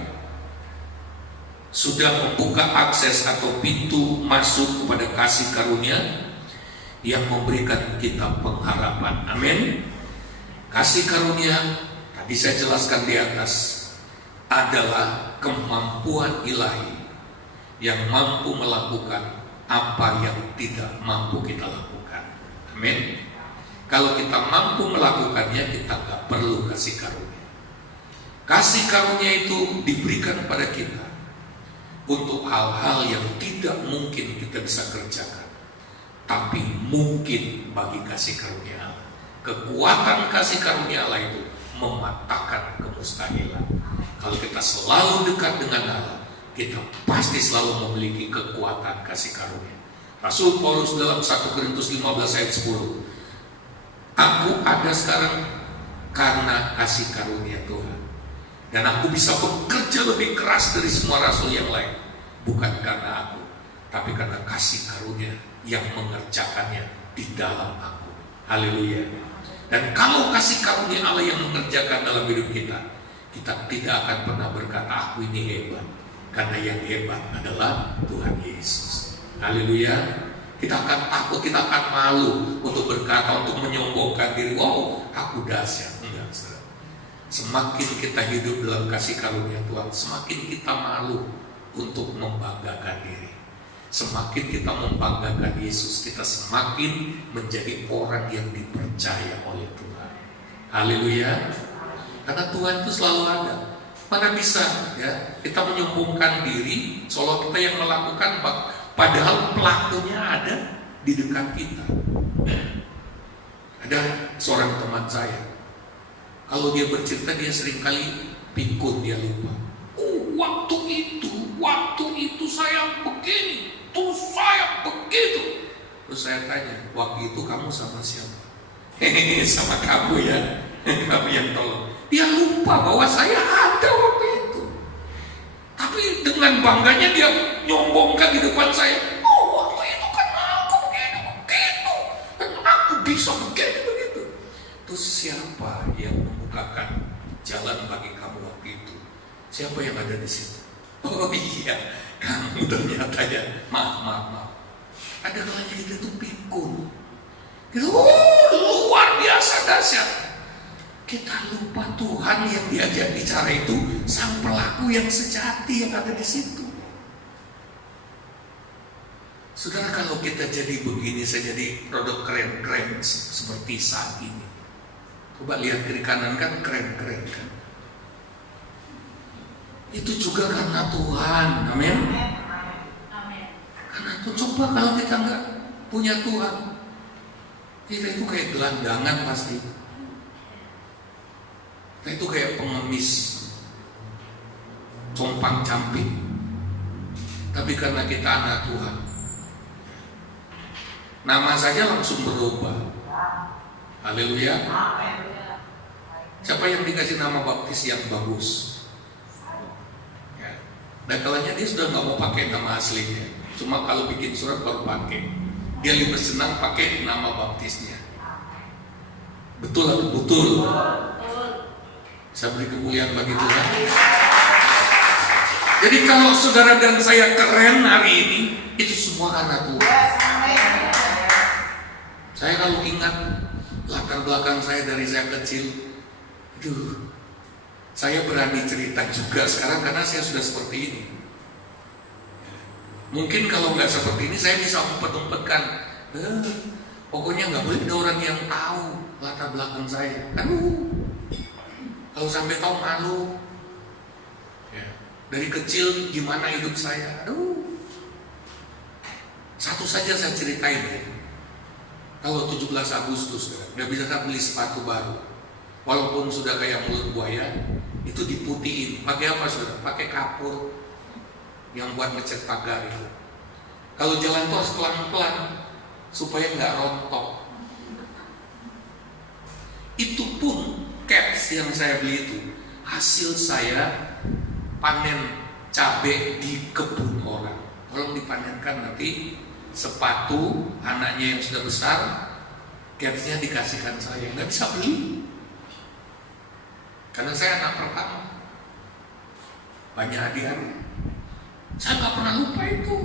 sudah membuka akses atau pintu masuk kepada kasih karunia yang memberikan kita pengharapan. Amin. Kasih karunia tadi saya jelaskan di atas adalah kemampuan ilahi yang mampu melakukan apa yang tidak mampu kita lakukan. Amin. Kalau kita mampu melakukannya, kita gak perlu kasih karunia. Kasih karunia itu diberikan pada kita untuk hal-hal yang tidak mungkin kita bisa kerjakan, tapi mungkin bagi kasih karunia Allah. Kekuatan kasih karunia Allah itu mematahkan kemustahilan. Kalau kita selalu dekat dengan Allah, kita pasti selalu memiliki kekuatan kasih karunia. Rasul Paulus dalam 1 Korintus 15 ayat 10, aku ada sekarang karena kasih karunia Tuhan, dan aku bisa bekerja lebih keras dari semua rasul yang lain, bukan karena aku, tapi karena kasih karunia yang mengerjakannya di dalam aku. Haleluya. Dan kalau kasih karunia Allah yang mengerjakan dalam hidup kita, kita tidak akan pernah berkata aku ini hebat, karena yang hebat adalah Tuhan Yesus. Haleluya. Kita akan takut, kita akan malu untuk berkata, untuk menyombongkan diri, wow aku dahsyat. Enggak, saudara. Semakin kita hidup dalam kasih karunia Tuhan, semakin kita malu untuk membanggakan diri. Semakin kita membanggakan Yesus, kita semakin menjadi orang yang dipercaya oleh Tuhan. Haleluya. Karena Tuhan itu selalu ada. Mana bisa ya kita menyombongkan diri seolah kita yang melakukan, padahal pelakunya ada di dekat kita. Ada seorang teman saya, kalau dia bercerita dia seringkali pikun, dia lupa. Oh, waktu itu saya begini, tuh saya begitu. Terus saya tanya, waktu itu kamu sama siapa? Hehehe, sama kamu ya, kamu yang tolong. Dia lupa bahwa saya ada waktu itu. Tapi dengan bangganya dia nyombongkan di depan saya. Oh, waktu itu kan aku begini, begitu, dan aku bisa begini, begitu. Terus siapa yang membukakan jalan bagi kamu waktu itu? Siapa yang ada di situ? Oh iya, kamu ternyata ya. Maaf. Ada kalanya kita tuh pikun. Kita dahsyat. Kita lupa Tuhan yang diajak bicara itu sang pelaku yang sejati yang ada di situ. Saudara, kalau kita jadi begini, saya jadi produk keren-keren seperti saat ini. Coba lihat kiri kanan, kan keren-keren kan. Itu juga karena Tuhan, amin. Karena itu coba kalau kita nggak punya Tuhan, kita itu kayak gelandangan pasti. Kita itu kayak pengemis, compang camping. Tapi karena kita anak Tuhan, nama saja langsung berubah. Haleluya. Siapa yang dikasih nama baptis yang bagus? Ya. Dan kalanya dia sudah nggak mau pakai nama aslinya, cuma kalau bikin surat baru pakai. Dia lebih senang pakai nama baptisnya. Betul atau betul? Saya beri kemuliaan bagi Tuhan. Jadi kalau saudara dan saya keren hari ini, itu semua karena Tuhan. Saya kalau ingat latar belakang saya dari saya kecil, saya berani cerita juga sekarang karena saya sudah seperti ini. Mungkin kalau nggak seperti ini saya bisa umpet-umpetkan. Pokoknya nggak boleh ada orang yang tahu latar belakang saya. Kalau sampai tahu malu. Dari kecil gimana hidup saya. Satu saja saya ceritain ya. Kalau 17 Agustus nggak bisa kan beli sepatu baru, walaupun sudah kayak mulut buaya, itu diputiin. Pakai apa saudara? Pakai kapur yang buat ngecat pagar itu. Kalau jalan tuh harus pelan-pelan supaya nggak rontok. Itu pun caps yang saya beli itu hasil saya panen cabai di kebun orang. Kalau dipanenkan nanti sepatu anaknya yang sudah besar, capsnya dikasihkan saya, nggak bisa beli karena saya anak pertama, banyak hadiahnya. Saya nggak pernah lupa itu.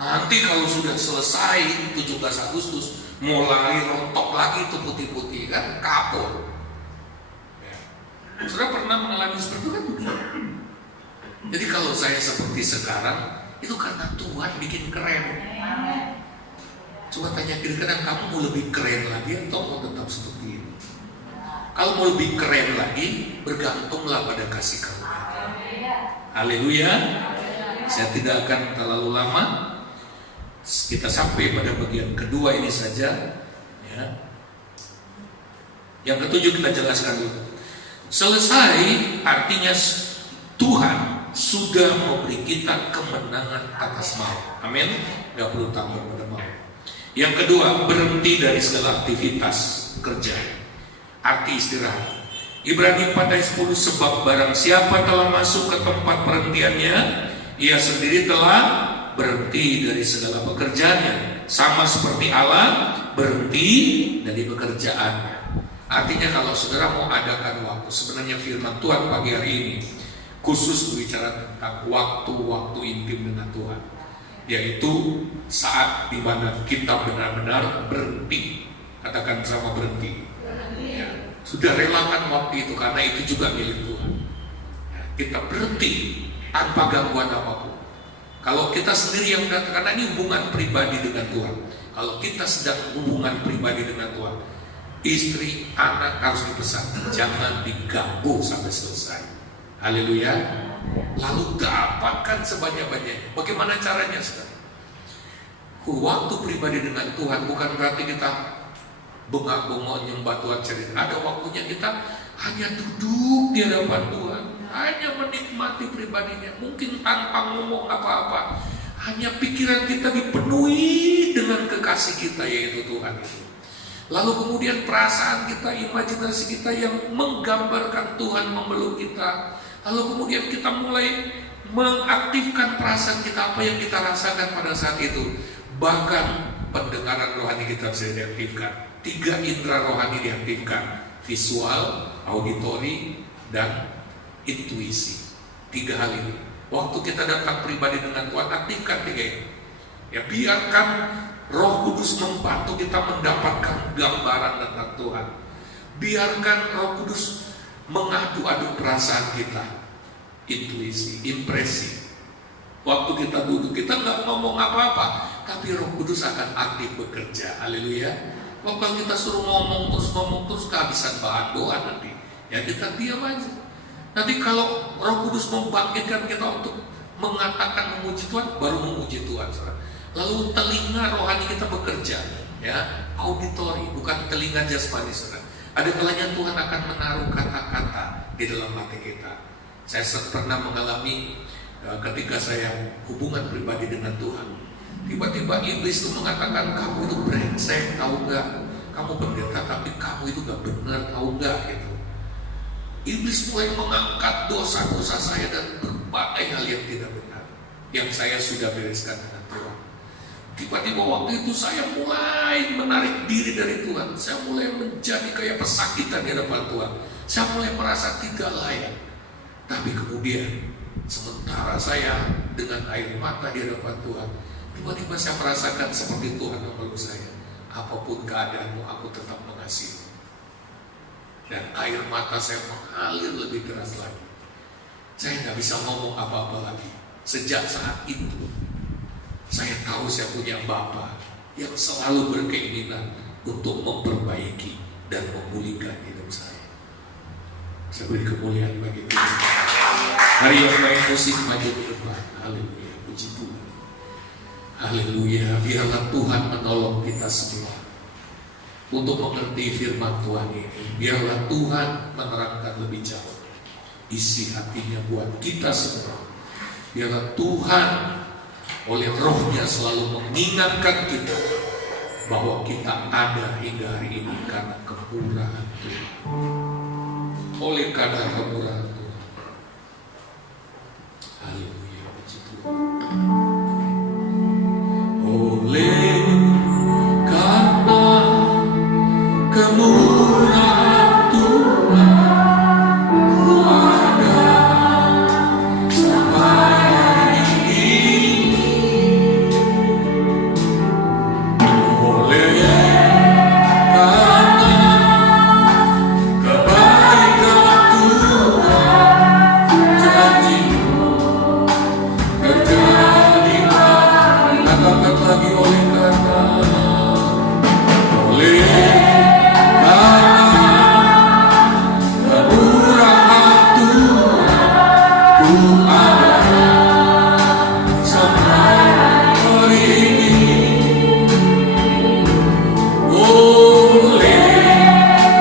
Nanti kalau sudah selesai 17 Agustus mulai rontok lagi itu putih-putih kan, kapur. Sudah pernah mengalami seperti itu kan? Jadi kalau saya seperti sekarang, itu karena Tuhan bikin keren. Coba tanya kiri kanan, kamu mau lebih keren lagi atau mau tetap seperti ini? Kalau mau lebih keren lagi, bergantunglah pada kasih karunia. Haleluya. Saya tidak akan terlalu lama. Kita sampai pada bagian kedua ini saja. Ya. Yang ketujuh kita jelaskan dulu. Selesai artinya Tuhan sudah memberi kita kemenangan atas maut. Amin. Gak perlu tambah pada maut. Yang kedua, berhenti dari segala aktivitas kerja. Arti istirahat. Ibrani 4 ayat 10, sebab barang siapa telah masuk ke tempat perhentiannya, ia sendiri telah berhenti dari segala pekerjaannya. Sama seperti Allah berhenti dari pekerjaannya. Artinya kalau saudara mau adakan waktu, sebenarnya firman Tuhan pagi hari ini khusus berbicara tentang waktu-waktu intim dengan Tuhan, yaitu saat dimana kita benar-benar berhenti. Katakan sama berhenti. Ya, sudah relakan waktu itu karena itu juga milik Tuhan. Ya, kita berhenti tanpa gangguan apapun. Kalau kita sendiri yang datang, karena ini hubungan pribadi dengan Tuhan. Kalau kita sedang hubungan pribadi dengan Tuhan, istri, anak harus dipesan, jangan diganggu sampai selesai. Haleluya. Lalu dapatkan sebanyak-banyaknya. Bagaimana caranya sekarang? Waktu pribadi dengan Tuhan bukan berarti kita bengak-bengok nyembah Tuhan cerita. Ada waktunya kita hanya duduk di hadapan Tuhan, hanya menikmati pribadinya, mungkin tanpa ngomong apa-apa. Hanya pikiran kita dipenuhi dengan kekasih kita, yaitu Tuhan itu. Lalu kemudian perasaan kita, imajinasi kita yang menggambarkan Tuhan memeluk kita. Lalu kemudian kita mulai mengaktifkan perasaan kita, apa yang kita rasakan pada saat itu. Bahkan pendengaran rohani kita bisa diaktifkan. 3 indera rohani diaktifkan: visual, auditori, dan intuisi. 3 hal ini. Waktu kita datang pribadi dengan Tuhan, aktifkan 3 ini. Ya, biarkan Roh Kudus membantu kita mendapatkan gambaran tentang Tuhan. Biarkan Roh Kudus mengadu-adu perasaan kita, intuisi, impresi. Waktu kita duduk, kita nggak ngomong apa-apa, tapi Roh Kudus akan aktif bekerja. Haleluya. Kalau kita suruh ngomong terus, kehabisan bahan doa nanti, ya kita diam aja. Nanti kalau Roh Kudus membangkitkan kita untuk mengatakan memuji Tuhan, baru memuji Tuhan. Lalu telinga rohani kita bekerja, ya, auditori, bukan telinga jasmani, saudara. Ada kalanya Tuhan akan menaruh kata-kata di dalam hati kita. Saya pernah mengalami ketika saya hubungan pribadi dengan Tuhan. Tiba-tiba iblis itu mengatakan, kamu itu brengsek, tahu nggak? Kamu pendeta tapi kamu itu nggak benar, tahu nggak? Gitu. Iblis mulai mengangkat dosa-dosa saya dan berbagai hal yang tidak benar yang saya sudah bereskan dengan Tuhan. Tiba-tiba waktu itu saya mulai menarik diri dari Tuhan. Saya mulai menjadi kayak pesakitan di hadapan Tuhan. Saya mulai merasa tidak layak. Tapi kemudian sementara saya dengan air mata di hadapan Tuhan, tiba-tiba saya merasakan seperti Tuhan memeluk saya. Apapun keadaanmu, aku tetap mengasihi. Dan air mata saya mengalir lebih deras lagi. Saya nggak bisa ngomong apa-apa lagi. Sejak saat itu saya tahu saya punya Bapa yang selalu berkeinginan untuk memperbaiki dan memulihkan hidup saya. Saya beri kemuliaan bagi Tuhan. Hari yang main musik maju ke depan. Haleluya, puji Tuhan. Haleluya, biarlah Tuhan menolong kita semua untuk mengerti firman Tuhan ini. Biarlah Tuhan menerangkan lebih jauh isi hatinya buat kita semua. Biarlah Tuhan oleh rohnya selalu mengingatkan kita bahwa kita ada hingga hari ini karena kemurahan Tuhan. Oleh karena kemurahan Tuhan. Haleluya, puji Tuhan. Oleh karena kemurahan Tuhan, ku ada sampai hari ini. Oleh karena kebaikan Tuhan, janji-Mu terjadi. Katakan lagi, oleh karena kemurahan Tuhan, ku ada sampai hari ini. Oleh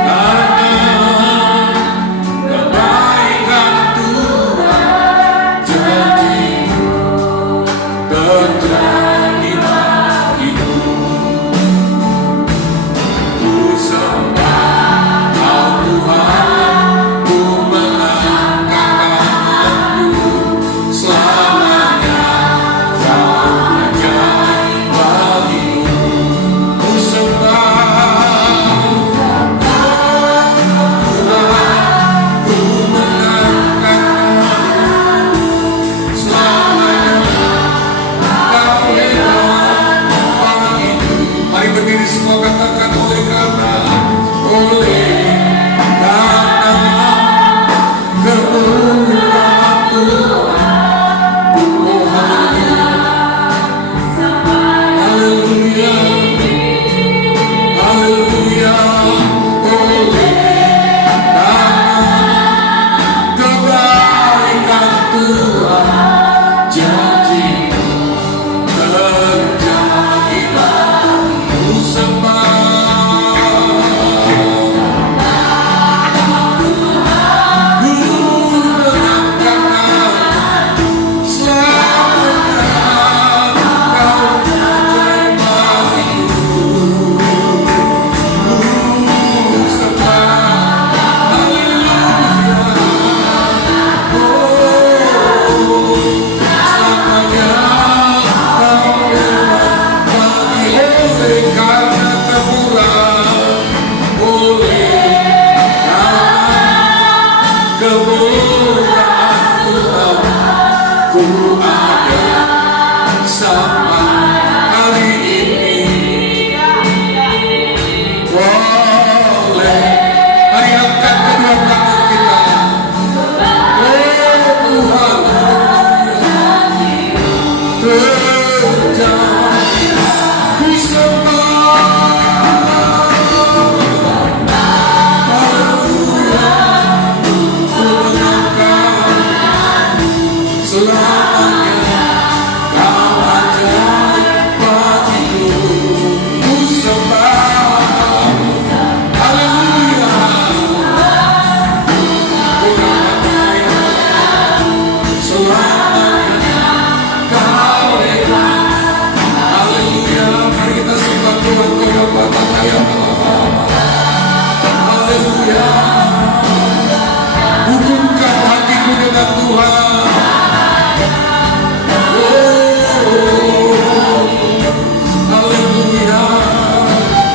karena kebaikan Tuhan, janji-Mu terjadi dalam hidup. Ku sembah Kau Tuhan, ku mengangkat tanganku, selamanya Kau ajaib bagiku. Ku sembah Tuhan, ku mengangkat tanganku, selamanya Kau hebat bagiku. Mari berdiri semua, katakan, oleh karena kemurahan Tuhan, oh haleluya, haleluya, oleh karena kebaikan Tuhan, janji-Mu terjadi. Ku sembah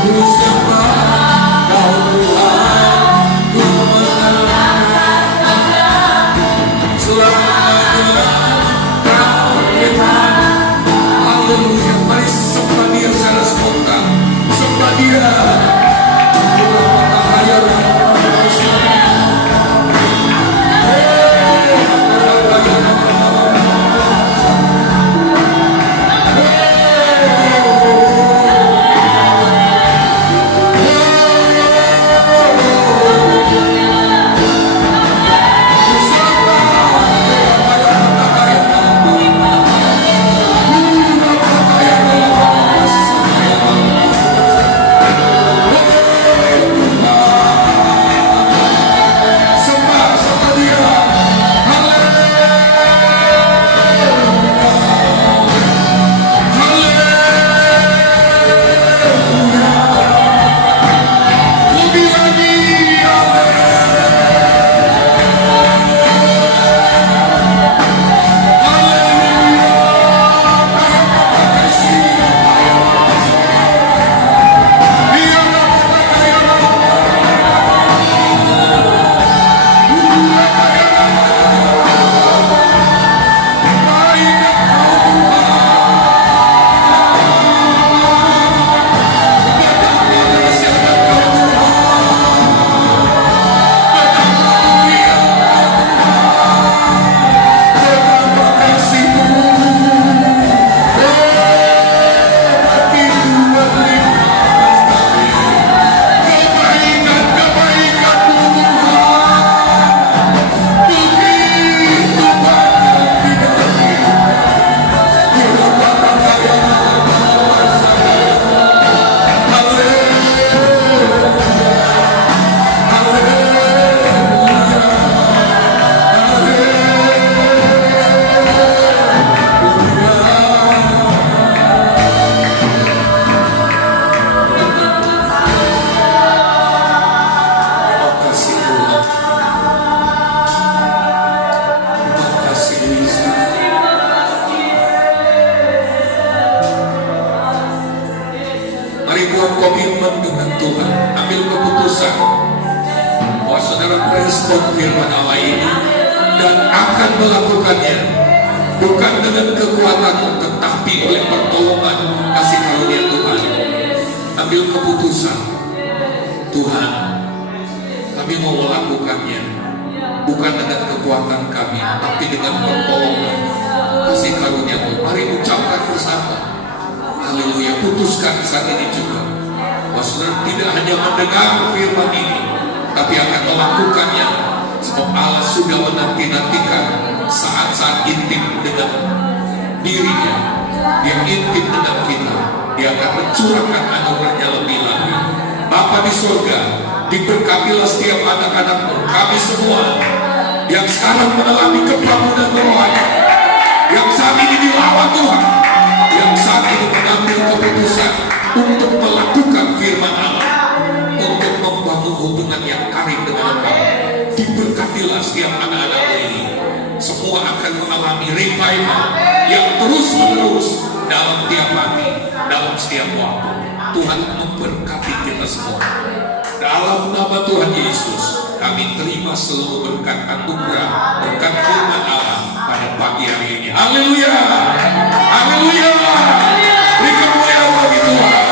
Ku sembah Kau Tuhan, ku mengangkat selamanya Kau Tuhan. Haleluya, mari sembah Dia secara spontan, sembah Dia. Mari buat komitmen dengan Tuhan, ambil keputusan bahwa saudara merespon firman Allah ini dan akan melakukannya bukan dengan kekuatanmu, tetapi oleh pertolongan kasih karunia Tuhan. Ambil keputusan, Tuhan, kami mau melakukannya bukan dengan kekuatan kami, tapi dengan pertolongan kasih karunia-Mu. Mari ucapkan bersama. Haleluya, putuskan saat ini juga bahwa saudara tidak hanya mendengar firman ini, tapi akan melakukannya. Sebab Allah sudah menanti-nantikan saat-saat intim dengan dirinya. Dia intim dengan kita. Dia akan mencurahkan anugerahnya lebih lagi. Bapa di surga, diberkatilah setiap anak-anak-Mu, kami semua yang sekarang mengalami kebangunan rohani, yang saat ini dilawan Tuhan, yang saat ini mengambil keputusan untuk melakukan firman Allah, untuk membangun hubungan yang karib dengan Engkau. Diberkatilah setiap anak-anak ini. Semua akan mengalami revival yang terus-menerus dalam tiap hari, dalam setiap waktu. Tuhan memberkati kita semua. Dalam nama Tuhan Yesus, kami terima seluruh berkat anugerah, berkat firman Allah pada pagi hari ini. Haleluya, haleluya. Beri kemuliaan bagi Tuhan.